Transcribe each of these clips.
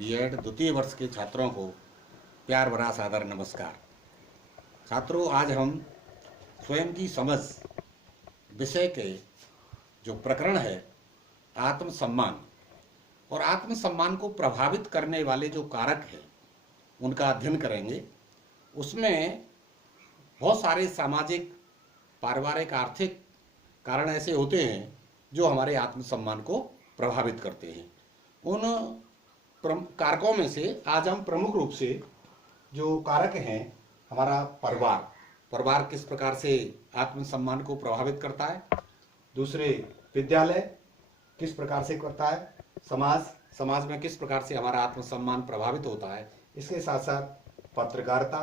BEd द्वितीय वर्ष के छात्रों को प्यार भरा सादर नमस्कार। छात्रों, आज हम स्वयं की समझ विषय के जो प्रकरण है आत्मसम्मान और आत्मसम्मान को प्रभावित करने वाले जो कारक हैं उनका अध्ययन करेंगे। उसमें बहुत सारे सामाजिक, पारिवारिक, आर्थिक कारण ऐसे होते हैं जो हमारे आत्मसम्मान को प्रभावित करते हैं। उन कारकों में से आज हम प्रमुख रूप से जो कारक हैं, हमारा परिवार किस प्रकार से आत्मसम्मान को प्रभावित करता है, दूसरे विद्यालय किस प्रकार से करता है, समाज में किस प्रकार से हमारा आत्मसम्मान प्रभावित होता है, इसके साथ साथ पत्रकारिता,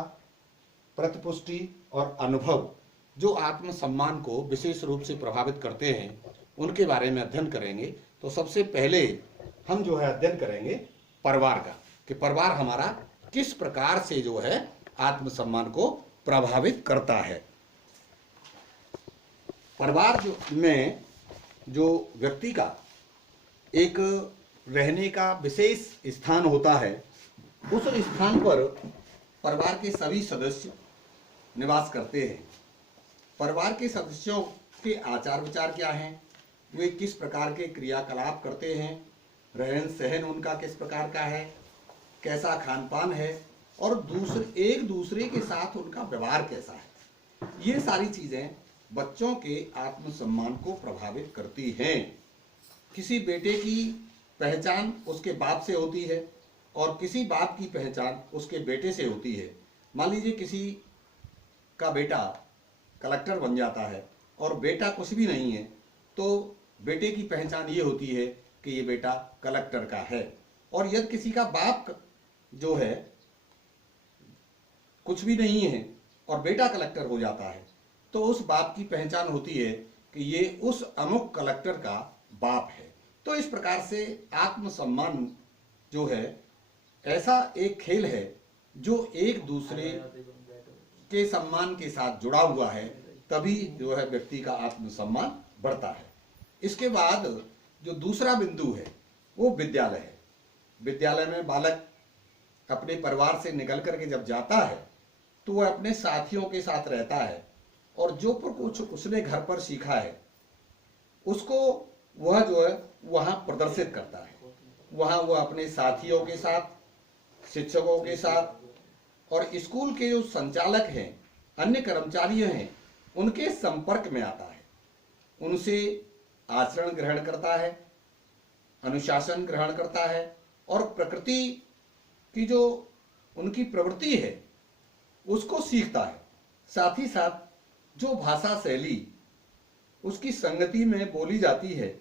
प्रतिपुष्टि और अनुभव जो आत्मसम्मान को विशेष रूप से प्रभावित करते हैं उनके बारे में अध्ययन करेंगे। तो सबसे पहले हम जो है अध्ययन करेंगे परिवार का, कि परिवार हमारा किस प्रकार से जो है आत्मसम्मान को प्रभावित करता है। परिवार में जो व्यक्ति का एक रहने का विशेष स्थान होता है, उस स्थान पर परिवार के सभी सदस्य निवास करते हैं। परिवार के सदस्यों के आचार विचार क्या हैं, वे किस प्रकार के क्रियाकलाप करते हैं, रहन सहन उनका किस प्रकार का है, कैसा खान पान है और एक दूसरे के साथ उनका व्यवहार कैसा है, ये सारी चीजें बच्चों के आत्मसम्मान को प्रभावित करती हैं। किसी बेटे की पहचान उसके बाप से होती है और किसी बाप की पहचान उसके बेटे से होती है। मान लीजिए किसी का बेटा कलेक्टर बन जाता है और बेटा कुछ भी नहीं है, तो बेटे की पहचान ये होती है कि ये बेटा कलेक्टर का है। और यदि किसी का बाप जो है कुछ भी नहीं है और बेटा कलेक्टर हो जाता है, तो उस बाप की पहचान होती है कि ये उस अमुक कलेक्टर का बाप है। तो इस प्रकार से आत्मसम्मान जो है ऐसा एक खेल है जो एक दूसरे के सम्मान के साथ जुड़ा हुआ है, तभी जो है व्यक्ति का आत्मसम्मान बढ़ता है। इसके बाद जो दूसरा बिंदु है वो विद्यालय है। विद्यालय में बालक अपने परिवार से निकल करके जब जाता है तो वह अपने साथियों के साथ रहता है और जो कुछ उसने घर पर सीखा है उसको वह जो है वहां प्रदर्शित करता है। वहां वह अपने साथियों के साथ, शिक्षकों के साथ और स्कूल के जो संचालक हैं, अन्य कर्मचारी हैं, उनके संपर्क में आता है, उनसे आचरण ग्रहण करता है, अनुशासन ग्रहण करता है और प्रकृति की जो उनकी प्रवृत्ति है उसको सीखता है। साथ ही साथ जो भाषा शैली उसकी संगति में बोली जाती है,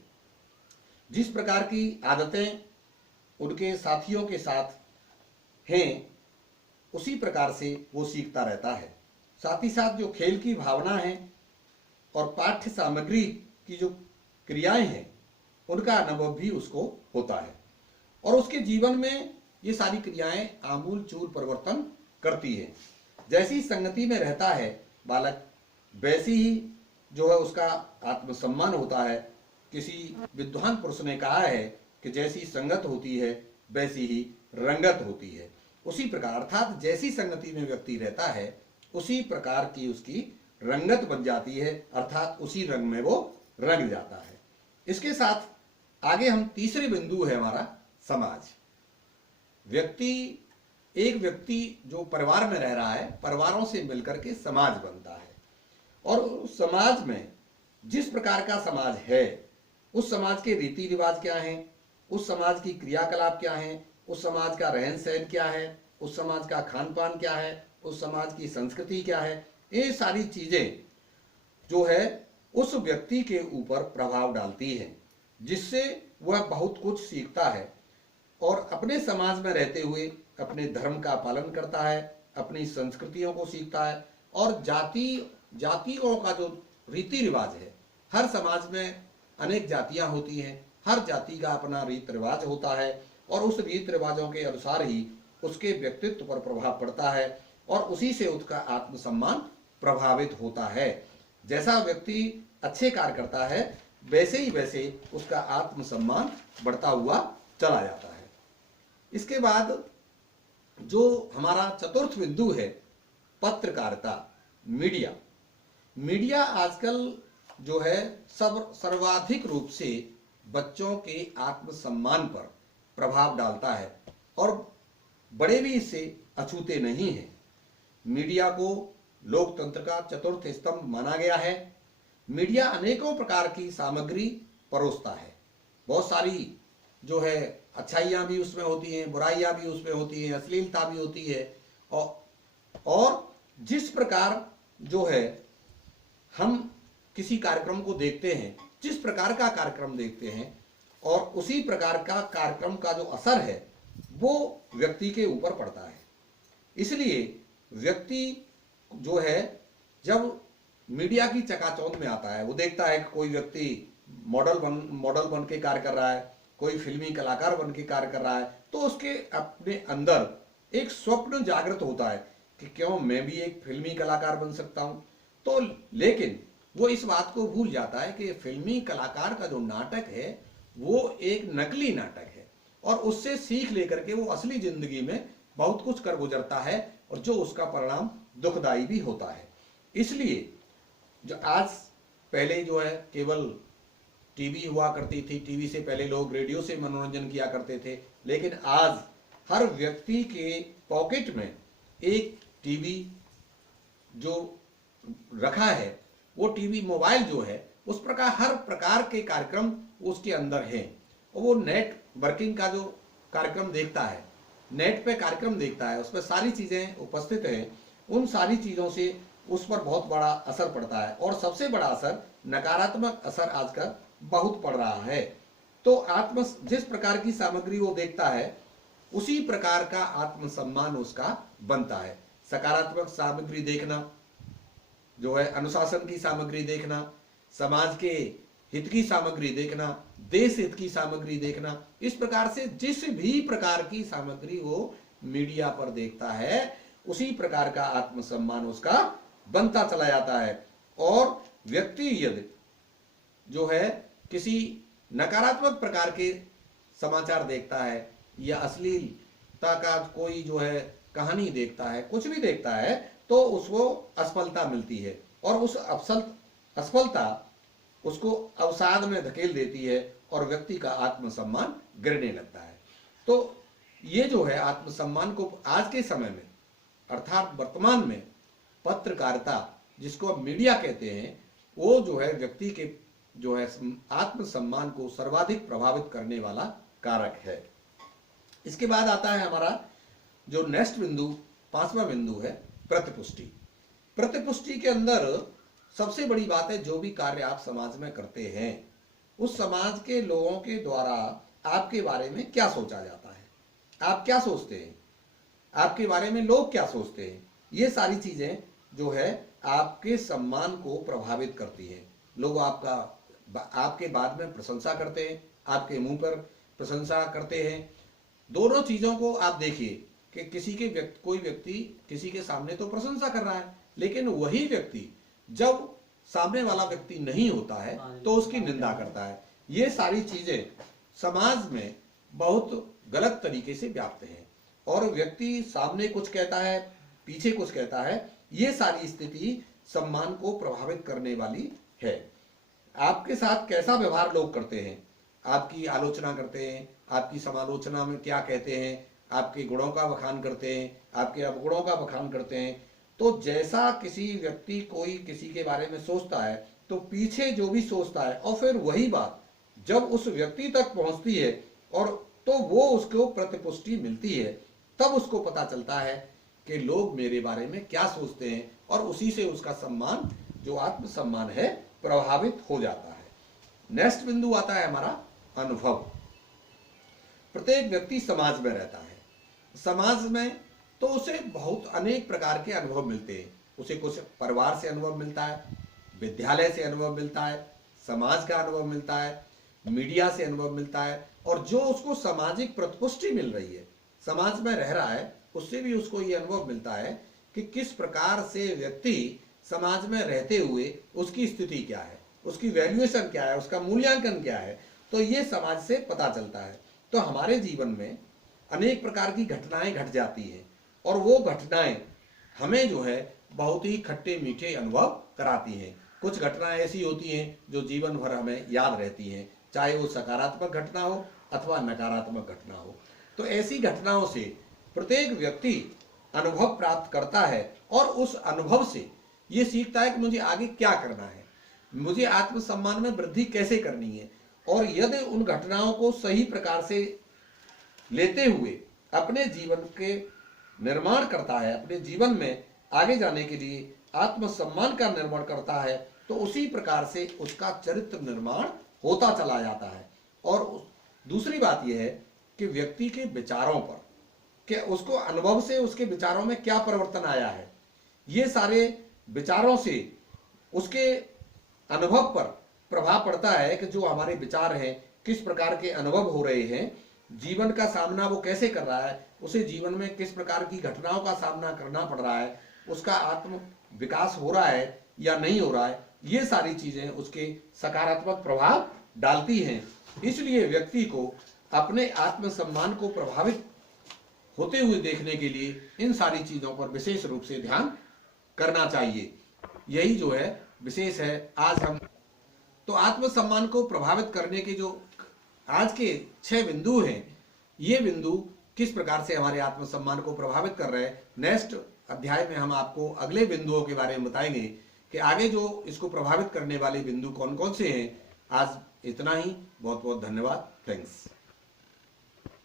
जिस प्रकार की आदतें उनके साथियों के साथ हैं, उसी प्रकार से वो सीखता रहता है। साथ ही साथ जो खेल की भावना है और पाठ्य सामग्री की जो क्रियाएं हैं उनका अनुभव भी उसको होता है और उसके जीवन में ये सारी क्रियाएं आमूल चूल परिवर्तन करती है। जैसी संगति में रहता है बालक, वैसी ही जो है उसका आत्मसम्मान होता है। किसी विद्वान पुरुष ने कहा है कि जैसी संगत होती है वैसी ही रंगत होती है। उसी प्रकार अर्थात जैसी संगति में व्यक्ति रहता है उसी प्रकार की उसकी रंगत बन जाती है, अर्थात उसी रंग में वो रंग जाता है। इसके साथ आगे हम तीसरे बिंदु है हमारा समाज। एक व्यक्ति जो परिवार में रह रहा है, परिवारों से मिलकर के समाज बनता है और उस समाज में जिस प्रकार का समाज है, उस समाज के रीति रिवाज क्या हैं, उस समाज की क्रियाकलाप क्या हैं, उस समाज का रहन सहन क्या है, उस समाज का खान पान क्या है, उस समाज की संस्कृति क्या है, ये सारी चीजें जो है उस व्यक्ति के ऊपर प्रभाव डालती हैं, जिससे वह बहुत कुछ सीखता है और अपने समाज में रहते हुए अपने धर्म का पालन करता है, अपनी संस्कृतियों को सीखता है और जातियों का जो रीति रिवाज है, हर समाज में अनेक जातियां होती हैं, हर जाति का अपना रीति रिवाज होता है और उस रीति रिवाजों के अनुसार ही उसके व्यक्तित्व पर प्रभाव पड़ता है और उसी से उसका आत्मसम्मान प्रभावित होता है। जैसा व्यक्ति अच्छे कार्य करता है वैसे ही उसका आत्मसम्मान बढ़ता हुआ चला जाता है। इसके बाद जो हमारा चतुर्थ बिंदु है, पत्रकारिता, मीडिया। मीडिया आजकल जो है सर्वाधिक रूप से बच्चों के आत्मसम्मान पर प्रभाव डालता है और बड़े भी इससे अछूते नहीं हैं। मीडिया को लोकतंत्र का चतुर्थ स्तंभ माना गया है। मीडिया अनेकों प्रकार की सामग्री परोसता है। बहुत सारी जो है अच्छाइयाँ भी उसमें होती हैं, बुराइयाँ भी उसमें होती हैं, अश्लीलता भी होती है। और जिस प्रकार जो है हम किसी कार्यक्रम को देखते हैं, जिस प्रकार का कार्यक्रम देखते हैं और उसी प्रकार का कार्यक्रम का जो असर है वो व्यक्ति के ऊपर पड़ता है। इसलिए व्यक्ति जो है जब मीडिया की चकाचौंध में आता है, वो देखता है कि कोई व्यक्ति मॉडल बन के कार्य कर रहा है, कोई फिल्मी कलाकार बन के कार्य कर रहा है, तो उसके अपने अंदर एक स्वप्न जागृत होता है कि क्यों मैं भी एक फिल्मी कलाकार बन सकता हूं। तो लेकिन वो इस बात को भूल जाता है कि फिल्मी कलाकार का जो नाटक है वो एक नकली नाटक है और उससे सीख लेकर के वो असली जिंदगी में बहुत कुछ कर गुजरता है और जो उसका परिणाम दुखदाई भी होता है। इसलिए जो आज पहले जो है केवल टीवी हुआ करती थी, टीवी से पहले लोग रेडियो से मनोरंजन किया करते थे, लेकिन आज हर व्यक्ति के पॉकेट में एक टीवी जो रखा है, वो टीवी मोबाइल जो है उस प्रकार हर प्रकार के कार्यक्रम उसके अंदर हैं और वो नेट वर्किंग का जो कार्यक्रम देखता है, नेट पे कार्यक्रम देखता है, उस पर सारी चीजें उपस्थित हैं। उन सारी चीजों से उस पर बहुत बड़ा असर पड़ता है और सबसे बड़ा असर नकारात्मक असर आजकल बहुत पड़ रहा है। तो जिस प्रकार की सामग्री वो देखता है उसी प्रकार का आत्मसम्मान उसका बनता है। सकारात्मक सामग्री देखना जो है, अनुशासन की सामग्री देखना, समाज के हित की सामग्री देखना, देश हित की सामग्री देखना, इस प्रकार से जिस भी प्रकार की सामग्री वो मीडिया पर देखता है उसी प्रकार का आत्मसम्मान उसका बनता चला जाता है। और व्यक्ति यदि जो है किसी नकारात्मक प्रकार के समाचार देखता है या अश्लीलता का कोई जो है कहानी देखता है, कुछ भी देखता है, तो उसको असफलता मिलती है और उस असफलता उसको अवसाद में धकेल देती है और व्यक्ति का आत्मसम्मान गिरने लगता है। तो ये जो है आत्मसम्मान को आज के समय में अर्थात वर्तमान में पत्रकारिता जिसको अब मीडिया कहते हैं, वो जो है व्यक्ति के जो है आत्मसम्मान को सर्वाधिक प्रभावित करने वाला कारक है। इसके बाद आता है हमारा जो नेक्स्ट बिंदु, पांचवा बिंदु है प्रतिपुष्टि। प्रतिपुष्टि के अंदर सबसे बड़ी बात है जो भी कार्य आप समाज में करते हैं उस समाज के लोगों के द्वारा आपके बारे में क्या सोचा जाता है, आप क्या सोचते हैं, आपके बारे में लोग क्या सोचते हैं, ये सारी चीजें जो है आपके सम्मान को प्रभावित करती हैं। लोग आपके बाद में प्रशंसा करते हैं, आपके मुंह पर प्रशंसा करते हैं। दोनों चीजों को आप देखिए कि कोई व्यक्ति किसी के सामने तो प्रशंसा कर रहा है, लेकिन वही व्यक्ति जब सामने वाला व्यक्ति नहीं होता है तो उसकी निंदा करता है। ये सारी चीजें समाज में बहुत गलत तरीके से व्याप्त हैं और व्यक्ति सामने कुछ कहता है, पीछे कुछ कहता है। ये सारी स्थिति सम्मान को प्रभावित करने वाली है। आपके साथ कैसा व्यवहार लोग करते हैं, आपकी आलोचना करते हैं, आपकी समालोचना में क्या कहते हैं, आपके गुणों का बखान करते हैं, आपके अवगुणों का बखान करते हैं। तो जैसा किसी व्यक्ति कोई किसी के बारे में सोचता है तो पीछे जो भी सोचता है और फिर वही बात जब उस व्यक्ति तक पहुंचती है और तो वो उसको प्रतिपुष्टि मिलती है, तब उसको पता चलता है कि लोग मेरे बारे में क्या सोचते हैं और उसी से उसका सम्मान जो आत्मसम्मान है प्रभावित हो जाता है। नेक्स्ट बिंदु आता है हमारा अनुभव। प्रत्येक व्यक्ति समाज में रहता है, समाज में तो उसे बहुत अनेक प्रकार के अनुभव मिलते हैं। उसे कुछ परिवार से अनुभव मिलता है, विद्यालय से अनुभव मिलता है, समाज का अनुभव मिलता है, मीडिया से अनुभव मिलता है और जो उसको सामाजिक प्रतिपुष्टि मिल रही है, समाज में रह रहा है, उससे भी उसको ये अनुभव मिलता है कि किस प्रकार से व्यक्ति समाज में रहते हुए उसकी स्थिति क्या है, उसकी वैल्यूएशन क्या है, उसका मूल्यांकन क्या है। तो ये समाज से पता चलता है। तो हमारे जीवन में अनेक प्रकार की घटनाएं घट जाती हैं और वो घटनाएं हमें जो है बहुत ही खट्टे मीठे अनुभव कराती हैं। कुछ घटनाएं ऐसी होती हैं जो जीवन भर हमें याद रहती हैं, चाहे वो सकारात्मक घटना हो अथवा नकारात्मक घटना हो। तो ऐसी घटनाओं से प्रत्येक व्यक्ति अनुभव प्राप्त करता है और उस अनुभव से ये सीखता है कि मुझे आगे क्या करना है, मुझे आत्मसम्मान में वृद्धि कैसे करनी है। और यदि उन घटनाओं को सही प्रकार से लेते हुए अपने जीवन के निर्माण करता है, अपने जीवन में आगे जाने के लिए आत्मसम्मान का निर्माण करता है, तो उसी प्रकार से उसका चरित्र निर्माण होता चला जाता है। और दूसरी बात यह है कि व्यक्ति के विचारों पर, कि उसको अनुभव से उसके विचारों में क्या परिवर्तन आया है, ये सारे विचारों से उसके अनुभव पर प्रभाव पड़ता है कि जो हमारे विचार हैं, किस प्रकार के अनुभव हो रहे हैं, जीवन का सामना वो कैसे कर रहा है, उसे जीवन में किस प्रकार की घटनाओं का सामना करना पड़ रहा है, उसका आत्म विकास हो रहा है या नहीं हो रहा है, ये सारी चीजें उसके सकारात्मक प्रभाव डालती हैं। इसलिए व्यक्ति को अपने आत्मसम्मान को प्रभावित होते हुए देखने के लिए इन सारी चीजों पर विशेष रूप से ध्यान करना चाहिए। यही जो है विशेष है। आज हम तो आत्मसम्मान को प्रभावित करने के जो आज के 6 बिंदु हैं, ये बिंदु किस प्रकार से हमारे आत्मसम्मान को प्रभावित कर रहे हैं, नेक्स्ट अध्याय में हम आपको अगले बिंदुओं के बारे में बताएंगे कि आगे जो इसको प्रभावित करने वाले बिंदु कौन कौन से हैं। आज इतना ही। बहुत बहुत धन्यवाद। थैंक्स।